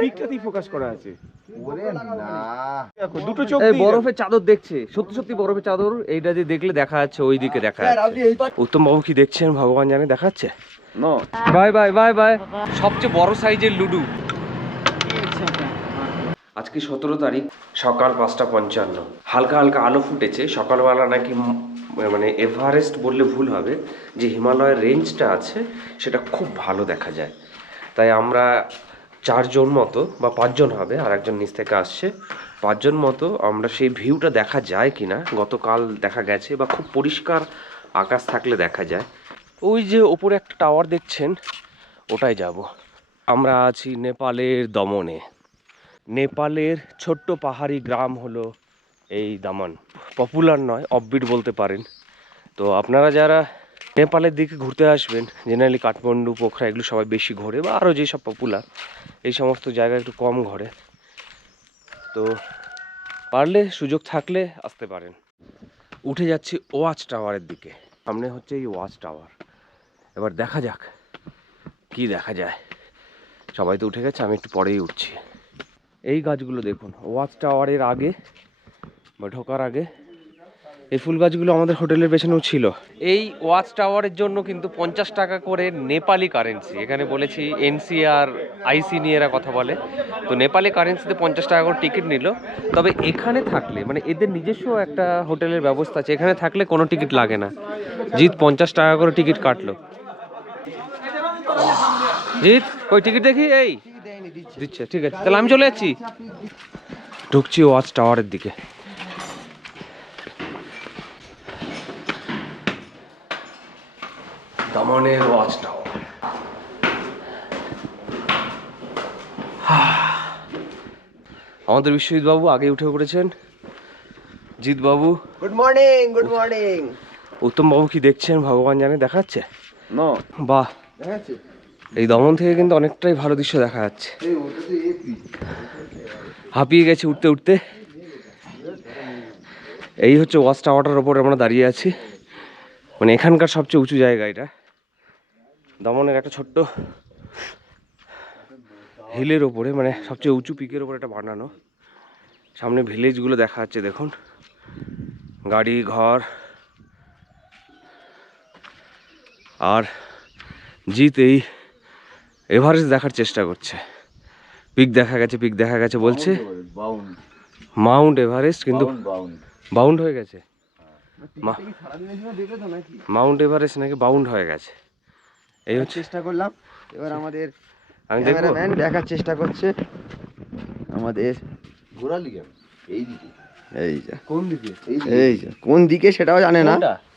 পিকটাতেই focus করা আছে। ওরে না। দেখো দুটো চোখ এই বরফের চাদর দেখছে সত্যি সত্যি বরফের চাদর এইটা যে দেখলে দেখা যাচ্ছে ওই দিকে দেখা যাচ্ছে উত্তম বাবু কি দেখছেন? ভগবান জানে দেখাচ্ছে? No bye bye bye bye. সবচেয়ে বড় সাইজের লুডু। আজকে সতেরো তারিখ সকাল পাঁচটা পঞ্চান্ন। হালকা হালকা আলো ফুটেছে। সকালবেলা নাকি মানে এভারেস্ট বললে ভুল হবে যে হিমালয়ের রেঞ্জটা আছে সেটা খুব ভালো দেখা যায়। তাই আমরা চারজন মতো বা পাঁচজন হবে আর একজন নিচ থেকে আসছে। পাঁচজন মতো, আমরা সেই ভিউটা দেখা যায় কি না গতকাল দেখা গেছে বা খুব পরিষ্কার আকাশ থাকলে দেখা যায়। ওই যে ওপরে একটা টাওয়ার দেখছেন, ওটাই যাব। আমরা আছি নেপালের দমনে। নেপালের ছোট্ট পাহাড়ি গ্রাম হলো এই দামান। পপুলার নয়, অফবিট বলতে পারেন। তো আপনারা যারা নেপালের দিকে ঘুরতে আসবেন, জেনারেলি কাঠমান্ডু, পোখরা এগুলো সবাই বেশি ঘোরে বা আরও যেসব পপুলার এই সমস্ত জায়গা একটু কম ঘোরে। তো পারলে, সুযোগ থাকলে আসতে পারেন। উঠে যাচ্ছি ওয়াচ টাওয়ারের দিকে। সামনে হচ্ছে এই ওয়াচ টাওয়ার। এবার দেখা যাক কি দেখা যায়। সবাই তো উঠে গেছে, আমি একটু পরেই উঠছি। এই গাছগুলো দেখুন, ওয়াচ টাওয়ারের আগে বা ঢোকার আগে এই ফুল গাছগুলো আমাদের হোটেলের পেছনেও ছিল। এই ওয়াচ টাওয়ারের জন্য কিন্তু পঞ্চাশ টাকা করে নেপালি কারেন্সি, এখানে বলেছি এনসি আর আইসি নিয়ে এরা কথা বলে। তো নেপালি কারেন্সিতে পঞ্চাশ টাকা করে টিকিট নিল। তবে এখানে থাকলে মানে এদের নিজস্ব একটা হোটেলের ব্যবস্থা আছে, এখানে থাকলে কোনো টিকিট লাগে না। জিৎ, পঞ্চাশ টাকা করে টিকিট কাটলো। জিৎ, কই টিকিট দেখি? এই, দিচ্ছে, ঠিক আছে। তাহলে আমি চলে যাচ্ছি। ঢুকছি ওয়াচ টাওয়ারের দিকে। দমনের ওয়াচ টাওয়ার আমাদের বিশ্বজিৎ বাবু আগে উঠে পড়েছেন। জিৎ বাবু good morning good morning Uttam বাবু কি দেখছেন? ভগবান জানে দেখাচ্ছে? নো বাহ। দেখাচ্ছে। এই দমন থেকে কিন্তু অনেকটাই ভালো দৃশ্য দেখা যাচ্ছে। এই ওটা তো এপি হাঁপিয়ে গেছে উঠতে উঠতে। এই হচ্ছে ওয়াচ টাওয়ারটার ওপর আমরা দাঁড়িয়ে আছি। মানে এখানকার সবচেয়ে উঁচু জায়গা এটা। দমনের একটা ছোট্ট হিলের ওপরে মানে সবচেয়ে উঁচু পিকের ওপরে এটা বানানো। সামনে ভিলেজগুলো দেখা যাচ্ছে দেখুন। গাড়ি ঘর। আর জিৎ এই এভারেস্ট দেখার চেষ্টা করছে। পিক দেখা গেছে পিক দেখা গেছে বলছে। মাউন্ট এভারেস্ট কিন্তু বাউন্ড হয়ে গেছে। নাকি মাউন্ট এভারেস্ট নাকি বাউন্ড হয়ে গেছে। এই হচ্ছে চেষ্টা করলাম। এবার আমাদের আমি ক্যামেরাম্যান দেখার চেষ্টা করছে। আমাদের ঘোরালি এই দিকে। এই যে। কোন দিকে? এই যে। কোন দিকে সেটাও জানে না।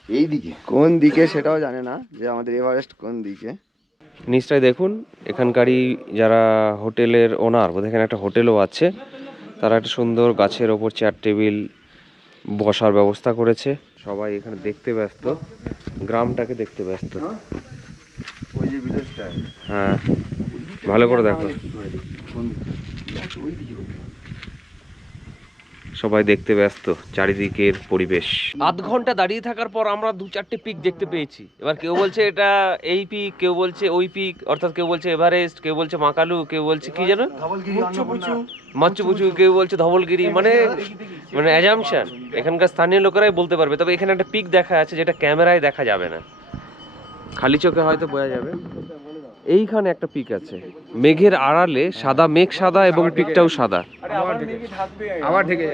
এই দিকে। কোন দিকে সেটাও জানে না যে আমাদের এভারেস্ট কোন দিকে। নিচটায় দেখুন এখানকারই যারা হোটেলের ওনার বোধ এখানে একটা হোটেলও আছে তারা একটা সুন্দর গাছের ওপর চেয়ার টেবিল বসার ব্যবস্থা করেছে। সবাই এখানে দেখতে ব্যস্ত। গ্রামটাকে দেখতে ব্যস্ত। ওই যে ভিলেজটা। হ্যাঁ ভালো করে দেখো। সবাই দেখতে ব্যস্ত চারিদিকের পরিবেশ। আধ ঘণ্টা দাঁড়িয়ে থাকার পর আমরা দু চারটে পিক দেখতে পেয়েছি। এবার কেউ বলছে এটা এই পিক কেউ বলছে ওই পিক অর্থাৎ কেউ বলছে এভারেস্ট কেউ বলছে মাকালু কেউ বলছে কি যেন মাচ্চুপুচু কেউ বলছে ধবলগিরি মানে মানে অ্যাজামশন এখানকার স্থানীয় লোকেরাই বলতে পারবে। তবে এখানে একটা পিক দেখা আছে যেটা ক্যামেরায় দেখা যাবে না। খালি চোখে হয়তো বোঝা যাবে। এইখানে একটা পিক আছে। মেঘের আড়ালে সাদা মেঘ সাদা এবং পিকটাও সাদা। আবার ঢেকে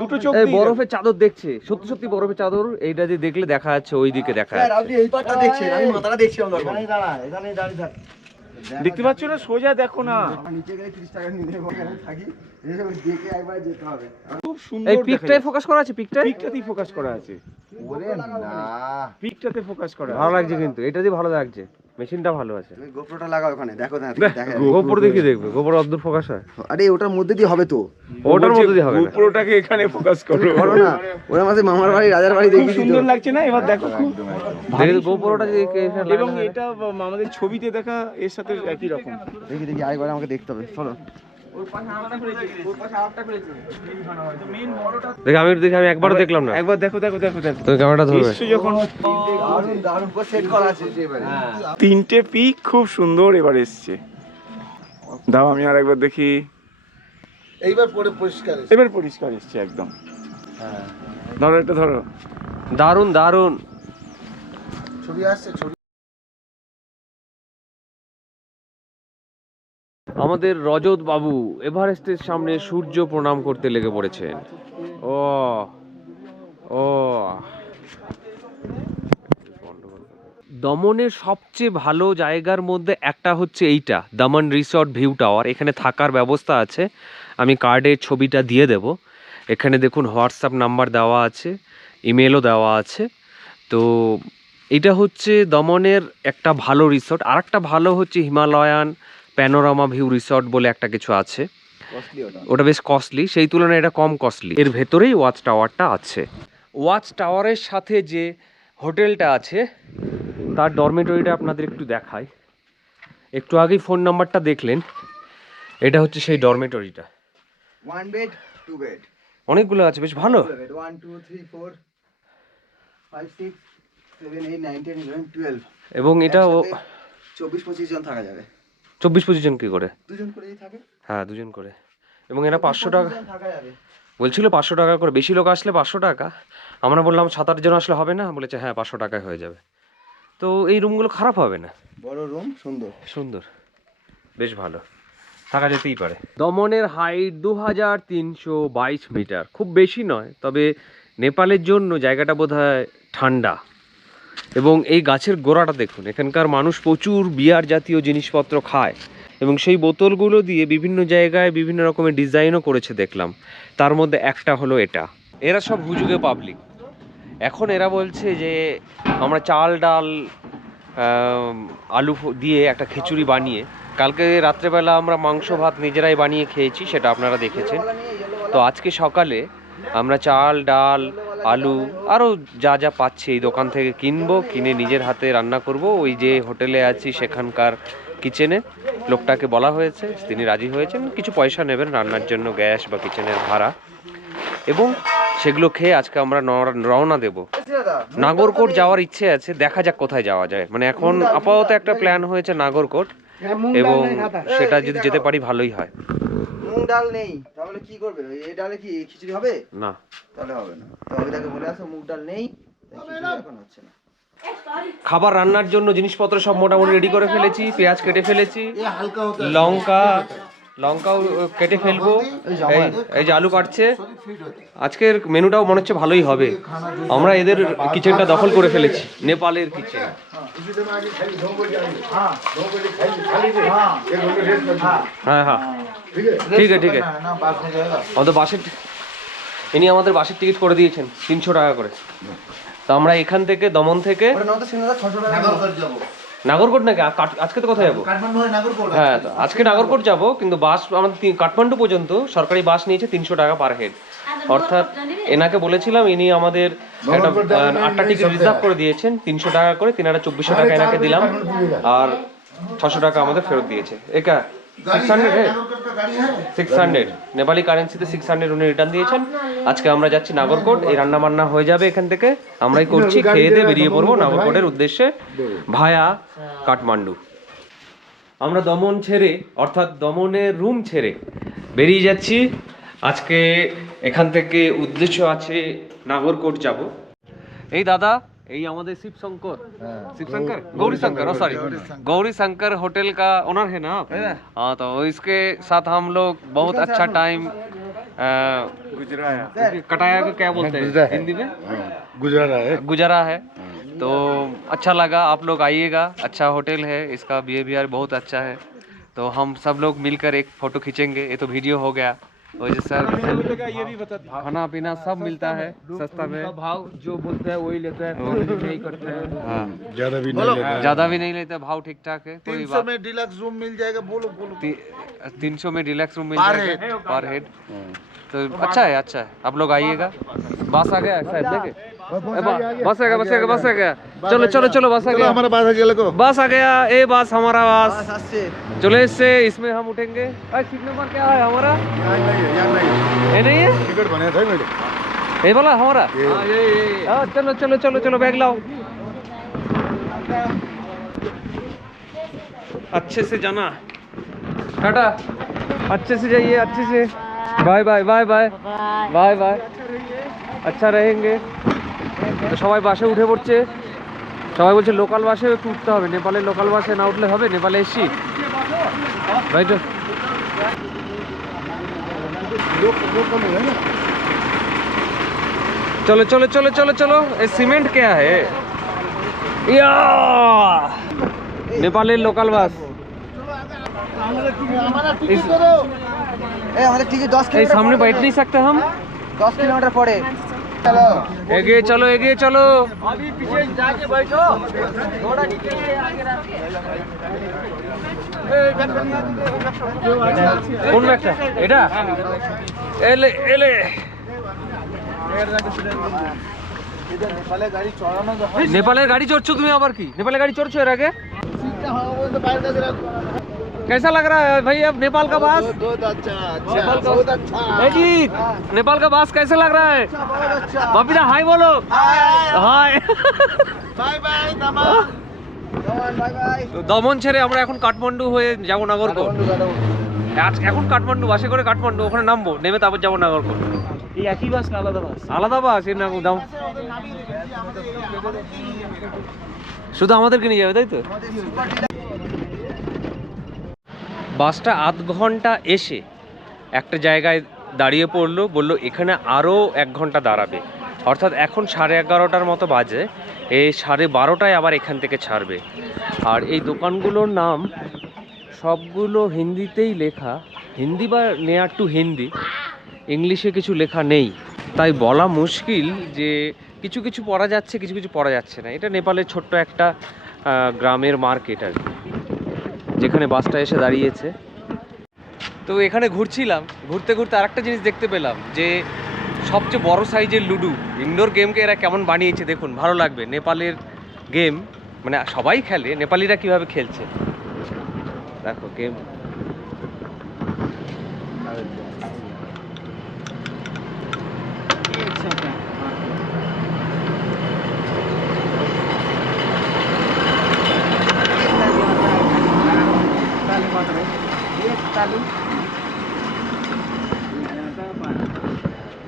দুটো চোখ এই বরফের চাদর দেখছে। সত্যি সত্যি বরফের চাদর এইটা যে দেখলে দেখা যাচ্ছে ওইদিকে দেখা যাচ্ছে। এই পাটটা দেখছেন আমি মাথাটা দেখছি আমরা দেখতে পাচ্ছ না? সোজা দেখো না। নিচে গেলে 30 টাকা নিয়ে নেব থাকি। এসব দেখে একবার যেতে হবে। খুব এই সুন্দর পিকটাই ফোকাস করা আছে? পিকটাই পিকটাতেই ফোকাস করা আছে। ওরে না। পিকটাতে ফোকাস করা ভালো লাগছে কিন্তু এটা দিয়ে ভালো লাগছে। মেশিনটা ভালো আছে। তুমি গোপ্রোটা লাগাও ওখানে দেখো না গোপ্রো দেখি দেখবে গোপর অদ্ভুত ফোকাস হয়। আরে ওটার মধ্যে দিয়ে হবে তো। ওটার মধ্যে দিয়ে হবে গোপ্রোটাকে এখানে ফোকাস করো। করো না। ওরা মাঝে মামার বাড়ি রাজার বাড়ি দেখি সুন্দর লাগছে না? এবার দেখো খুব দেখো গোপ্রোটা যে এবং এটা আমাদের ছবিতে দেখা এর সাথে একই রকম। দেখি দেখি আরেকবার আমাকে দেখতে হবে। চলো। দেখি আমি দেখি আমি একবারও দেখলাম না। একবার দেখো দেখো দেখো দেখো। তুমি ক্যামেরাটা ধরবে। যখন দারুণ দারুণ করে সেট করা আছে এবারে তিনটে পিক খুব সুন্দর এবার এসছে। দাও আমি আর একবার দেখি। এইবার পরে পরিষ্কার এসছে। এবার পরিষ্কার এসছে একদম। ধরো এটা ধরো। দারুণ দারুণ। ছবি আসছে আমাদের রজত বাবু এভারেস্টের সামনে সূর্য প্রণাম করতে লেগে পড়েছেন। ও ও। দমনের সবচেয়ে ভালো জায়গার মধ্যে একটা হচ্ছে এইটা, দমন রিসর্ট ভিউ টাওয়ার। এখানে থাকার ব্যবস্থা আছে। আমি কার্ডের ছবিটা দিয়ে দেব। এখানে দেখুন হোয়াটসঅ্যাপ নাম্বার দেওয়া আছে, ইমেলও দেওয়া আছে। তো এটা হচ্ছে দমনের একটা ভালো রিসর্ট। আর একটা ভালো হচ্ছে হিমালয়ান প্যানোরামা ভিউ রিসর্ট বলে একটা কিছু আছে। ওটা। বেশ কস্টলি সেই তুলনায় এটা কম কস্টলি এর ভেতরেই ওয়াচ টাওয়ারটা আছে। ওয়াচ টাওয়ারের সাথে যে হোটেলটা আছে তার ডরমেটরিটা আপনাদের একটু দেখাই। একটু আগেই ফোন নাম্বারটা দেখলেন। এটা হচ্ছে সেই ডরমেটরিটা ওয়ান বেড টু বেড অনেকগুলো আছে বেশ ভালো। One two three four five six seven eight nine ten eleven twelve এবং এটা চব্বিশ পঁচিশ জন থাকা যাবে। চব্বিশ পঁচিশ জন কি করে? দুজন করেই থাকে? হ্যাঁ দুজন করে। এবং এরা পাঁচশো টাকা 25 জন থাকা যাবে। বলছিল পাঁচশো টাকা করে। বেশি লোক আসলে পাঁচশো টাকা। আমরা বললাম সাত আট জন আসলে হবে না? বলেছে হ্যাঁ পাঁচশো টাকায় হয়ে যাবে। তো এই রুমগুলো খারাপ হবে না? বড় রুম সুন্দর। সুন্দর। বেশ ভালো। থাকা যেতেই পারে। দমনের হাইট দু হাজার তিনশো বাইশ মিটার খুব বেশি নয় তবে নেপালের জন্য জায়গাটা বোধ ঠান্ডা। এবং এই গাছের গোড়াটা দেখুন, এখানকার মানুষ প্রচুর বিয়ার জাতীয় জিনিসপত্র খায় এবং সেই বোতলগুলো দিয়ে বিভিন্ন জায়গায় বিভিন্ন রকমের ডিজাইনও করেছে দেখলাম। তার মধ্যে একটা হলো এটা। এরা সব হুজুগে পাবলিক এখন এরা বলছে যে, আমরা চাল, ডাল আলু দিয়ে একটা খিচুড়ি বানিয়ে, কালকে রাত্রেবেলা আমরা মাংস, ভাত নিজেরাই বানিয়ে খেয়েছি, সেটা আপনারা দেখেছেন। তো আজকে সকালে আমরা চাল, ডাল আলু আরও যা যা পাচ্ছি, এই দোকান থেকে কিনবো, কিনে নিজের হাতে রান্না করব। ওই যে হোটেলে আছি সেখানকার কিচেনে, লোকটাকে বলা হয়েছে, তিনি রাজি হয়েছেন। কিছু পয়সা নেবেন রান্নার জন্য গ্যাস বা কিচেনের ভাড়া। এবং সেগুলো খেয়ে আজকে আমরা রওনা দেব। নাগরকোট যাওয়ার ইচ্ছে আছে, দেখা যাক কোথায় যাওয়া যায়। মানে এখন আপাতত একটা প্ল্যান হয়েছে নাগরকোট, এবং সেটা যদি যেতে পারি ভালোই হয়। মুগ ডাল নেই তাহলে কি করবে? এই ডালে কি খিচুড়ি হবে? না। তাহলে হবে না। তো আমি তাকে বলে আসো মুগ ডাল নেই এখন হচ্ছে না। খাবার রান্নার জন্য জিনিসপত্র সব মোটামুটি রেডি করে ফেলেছি পেঁয়াজ কেটে ফেলেছি লঙ্কা লঙ্কাও কেটে ফেলব। এই যে আলু কাটছে। আজকের মেনুটাও মনে হচ্ছে ভালোই হবে। আমরা এদের কিচেনটা দখল করে ফেলেছি নেপালের কিচেন হ্যাঁ, হ্যাঁ হ্যাঁ ঠিক আছে? ঠিক আছে বাসের ইনি আমাদের বাসের টিকিট করে দিয়েছেন তিনশো টাকা করে। তো আমরা এখান থেকে দমন থেকে ছশো টাকা নাগরকোট নাকি? আজকে তো কোথায় যাব? হ্যাঁ তো আজকে নাগরকোট যাব কিন্তু বাস আমাদের কাঠমান্ডু পর্যন্ত সরকারি বাস নিয়েছে তিনশো টাকা পার হেড। অর্থাৎ এনাকে বলেছিলাম ইনি আমাদের একটা আটটা টিকিট রিজার্ভ করে দিয়েছেন তিনশো টাকা করে তিন হাজার চব্বিশশো টাকা এনাকে দিলাম আর ছশো টাকা আমাদের ফেরত দিয়েছে। একা six hundred six hundred Nepali কারেন্সিতে six hundred return দিয়েছেন। আজকে আমরা যাচ্ছি নাগরকোট। এই হয়ে যাবে এখান থেকে। আমরাই করছি খেয়ে বেরিয়ে পড়ব নাগরকোটের উদ্দেশ্যে ভায়া কাঠমান্ডু। আমরা দমন ছেড়ে অর্থাৎ দমনের রুম ছেড়ে বেরিয়ে যাচ্ছি। আজকে এখান থেকে উদ্দেশ্য আছে নাগরকোট যাব। এই দাদা এই আমাদের शिव शंकर शिव शंकर गौरी शंकर सॉरी गौरी शंकर होटल का ओनर है ना आप हाँ तो इसके साथ हम लोग बहुत अच्छा टाइम गुजराया कटाया को क्या बोलते हैं हिंदी में गुजारा है गुजारा है तो अच्छा लगा आप लोग आइएगा अच्छा होटल है इसका बिहेवियर बहुत अच्छा है तो हम सब लोग मिलकर एक फोटो खींचेंगे ये तो वीडियो हो गया वैसे सर ये भी बता खाना पीना सब मिलता है सस्ता में। भाव जो बोलते हैं वही लेते हैं नहीं करते हैं। हाँ। ज़्यादा भी नहीं लेते ज़्यादा भी नहीं लेते भाव ठीक ठाक है कोई तीन सौ बात में डिलक्स रूम मिल जाएगा बोलो बोलो। तीन सौ में डिलक्स रूम मिल जाएगा पर हेड तो अच्छा है अच्छा है। आप लोग आइएगा। बस आ गया शायद देखे। बस आ गया बस आ गया बस आ गया चलो चलो चलो बस आ गया हमारा आ गया बस आ गया ए बस हमारा बस। चलो इससे इसमें हम उठेंगे। हमारा? ये। हाँ, वाला हमारा चलो चलो चलो चलो बैग लाओ। अच्छे से जाना। टाटा। अच्छे से जाइए अच्छे से। Bye bye. Bye bye. Bye bye. अच्छा रहेंगे। তো সবাই বাসে উঠে পড়ছে সবাই বলছে লোকাল বাসে একটু উঠতে হবে নেপালের লোকাল বাসে না উঠলে হবে নেপালে এসছি তাই তো चलो चलो चलो चलो चलो ये सीमेंट क्या है या नेपालेर लोकाल বাস এই আমাদের টিকিট দশ এই সামনে बैठ नहीं सकते हम দশ কিলোমিটার পরে চলো এগিয়ে চলো এগিয়ে চলো। কোন ব্যাগটা? এটা? এলে এলে। নেপালের গাড়ি চড়ছো তুমি আবার কি? নেপালের গাড়ি চড়ছো এর আগে? कैसा लग रहा है भाई अब नेपाल का बास नेपाल का ए जी नेपाल का बास कैसे लग रहा है बापीदा हाय बोलो হাই তো দমন ছেড়ে আমরা এখন কাঠমান্ডু হয়ে যাব নাগরকোট আজ এখন কাঠমান্ডু বাসে করে কাঠমান্ডু ওখানে নামবো নেমে তারপর যাবো নাগরকোট এই একই বাস না আলাদা বাস আলাদা বাস এর নাম দাম শুধু আমাদেরকে নিয়ে যাবে তাই তো বাসটা আধ ঘণ্টা এসে একটা জায়গায় দাঁড়িয়ে পড়ল, বলল, এখানে আরও এক ঘণ্টা দাঁড়াবে। অর্থাৎ এখন সাড়ে এগারোটার মতো বাজে এই সাড়ে বারোটায় আবার এখান থেকে ছাড়বে। আর এই দোকানগুলোর নাম সবগুলো হিন্দিতেই লেখা, হিন্দি বা নেয়ার টু হিন্দি, ইংলিশে কিছু লেখা নেই। তাই বলা মুশকিল যে কিছু কিছু পড়া যাচ্ছে, কিছু কিছু পড়া যাচ্ছে না। এটা নেপালের ছোট্ট একটা গ্রামের মার্কেট আর কি। যেখানে বাসটা এসে দাঁড়িয়েছে। তো এখানে ঘুরছিলাম, ঘুরতে ঘুরতে আরেকটা জিনিস দেখতে পেলাম যে সবচেয়ে বড় সাইজের লুডু ইনডোর গেমকে এরা কেমন বানিয়েছে দেখুন, ভালো লাগবে। নেপালের গেম মানে সবাই খেলে, নেপালিরা কীভাবে খেলছে? দেখো গেম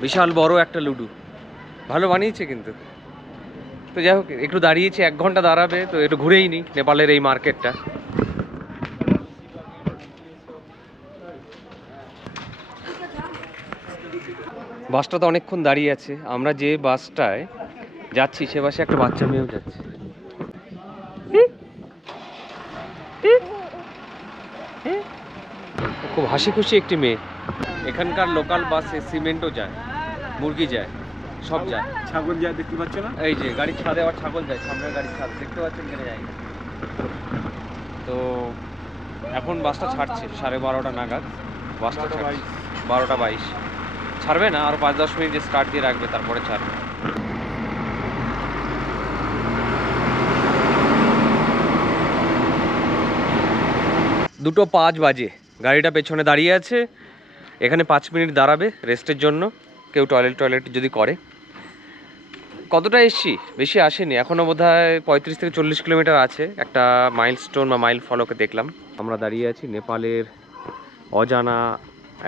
বিশাল বড় একটা লুডু। ভালো বানিয়েছে কিন্তু। তো যাই হোক, একটু দাঁড়িয়েছি, এক ঘণ্টা দাঁড়াবে, তো একটু ঘুরেই নি নেপালের এই মার্কেটটা। বাসটা তো অনেকক্ষণ দাঁড়িয়ে আছে। আমরা যে বাসটায় যাচ্ছি, সে বাসে একটা বাচ্চা মেয়েও যাচ্ছে। খুব হাসি খুশি একটি মেয়ে। এখানকার লোকাল বাসে সিমেন্টও যায়। মুরগি যায় সব যায়। ছাগল যা দেখতে পাচ্ছ না? এই যে গাড়ির ছাদে আবার ছাগল যায় সামনের গাড়ির ছাদ দেখতে পাচ্ছেন কেন যায় তো এখন বাসটা ছাড়ছে সাড়ে বারোটা নাগাদ। বাসটা ছাড়ছে। বারোটা বাইশ। ছাড়বে না আর পাঁচ দশ মিনিট স্টার্ট দিয়ে রাখবে তারপরে ছাড়বে। দুটো পাঁচ বাজে। গাড়িটা পেছনে দাঁড়িয়ে আছে। এখানে পাঁচ মিনিট দাঁড়াবে রেস্টের জন্য। কেউ টয়লেট টয়লেট যদি করে। কতটা এসছি? বেশি আসেনি। এখনও বোধ হয় পঁয়ত্রিশ থেকে চল্লিশ কিলোমিটার আছে। একটা মাইল স্টোন বা মাইল ফলোকে দেখলাম। আমরা দাঁড়িয়ে আছি নেপালের অজানা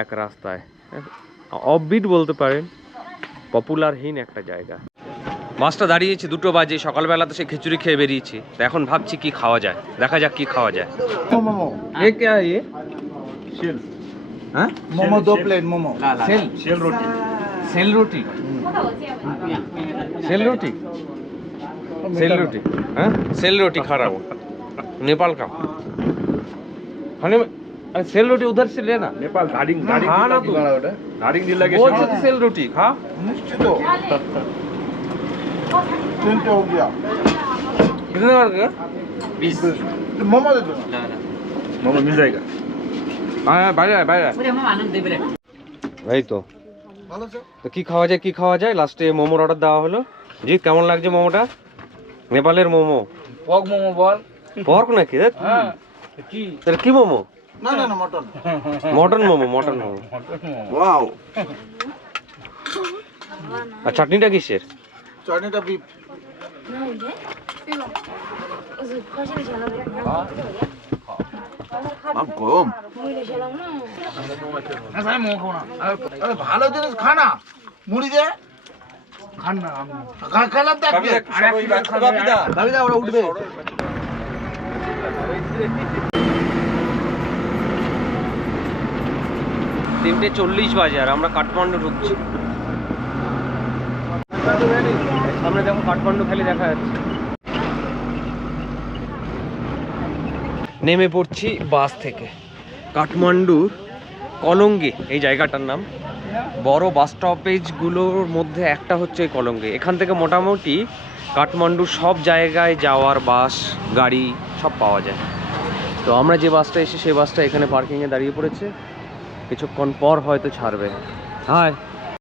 এক রাস্তায়। অববিট বলতে পারেন। পপুলারহীন একটা জায়গা। মাছটা দাঁড়িয়েছি দুটো বাজে। সকালবেলা তো সে খিচুড়ি খেয়ে বেরিয়েছি। এখন ভাবছি কি খাওয়া যায়। দেখা যাক কি খাওয়া যায়। মোমো। হ্যাঁ? Plate momo. Sel sell cell रोटी सेल रोटी सेल रोटी हाँ सेल रोटी खा रहा हूँ नेपाल का खाने में अरे सेल रोटी उधर से लेना নেপাল দার্জিং দার্জিং हाँ ना तू দার্জিং জেলা के बोल से सेल रोटी खा निश्चित हो तीनटे हो गया कितने बार गया मोमो दे दो मोमो मिल जाएगा হ্যাঁ বাইরে আয়, বাইরে আয়। এই তো কি খাওয়া যায় কি খাওয়া যায় লাস্টে মোমোর অর্ডার দেওয়া হলো জি কেমন লাগছে মোমোটা নেপালের মোমো পক মোমো বল পর্ক নাকি দেখ কি তাহলে কি মোমো না না না mutton mutton momo mutton momo wow আর চাটনিটা কিসের চাটনিটা বিফ ভালো জিনিস খানা মুড়ি দে। খান না খেলাম ওরা উঠবে। তিনটে চল্লিশ বাজে আর আমরা কাঠমান্ডু ঢুকছি। সামনে দেখো কাঠমান্ডু খালি দেখা যাচ্ছে। নেমে পড়ছি বাস থেকে। কাঠমান্ডুর কলঙ্গে, এই জায়গাটার নাম। বড় বাস স্টপেজগুলোর মধ্যে একটা হচ্ছে এই কলঙ্গে। এখান থেকে মোটামুটি কাঠমান্ডুর সব জায়গায় যাওয়ার বাস, গাড়ি সব পাওয়া যায়। তো আমরা যে বাসটা এসে সেই বাসটা এখানে পার্কিংয়ে দাঁড়িয়ে পড়েছে। কিছুক্ষণ পর হয়তো ছাড়বে। হাই